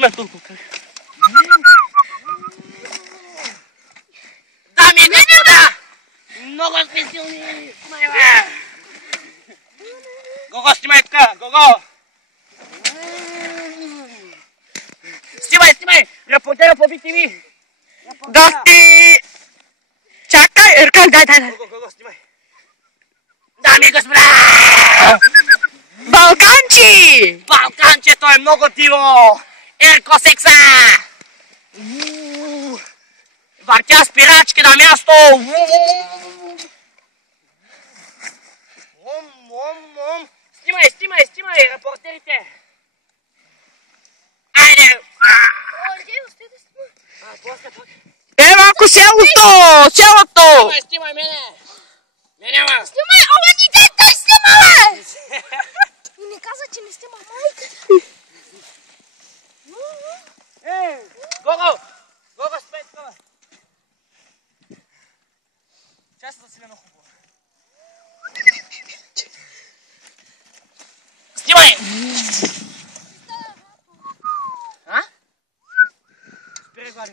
сме тук. Дами и господа! Много сме силни! Снимай, бе! Гого, снимай така! Гого! Снимай! Репортера по BTV! Гости! Чакай, Еркан, дай. Гого, снимай! Дами и господа! Балканчи! Балканчето е много диво! Ерко секса! Въртя спирачки на място! Снимай, репортерите! Айде! Е, малко селото! Снимай мене! Мене, ма! Снимай, ама ни дай снимаме! И не каза, че не снима майка. Гого, спей това! Частата си е много хубава. Снимай! А? Спирай, глади.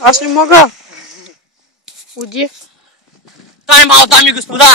Аз не мога. Уйди. Тай мал, дами и господа!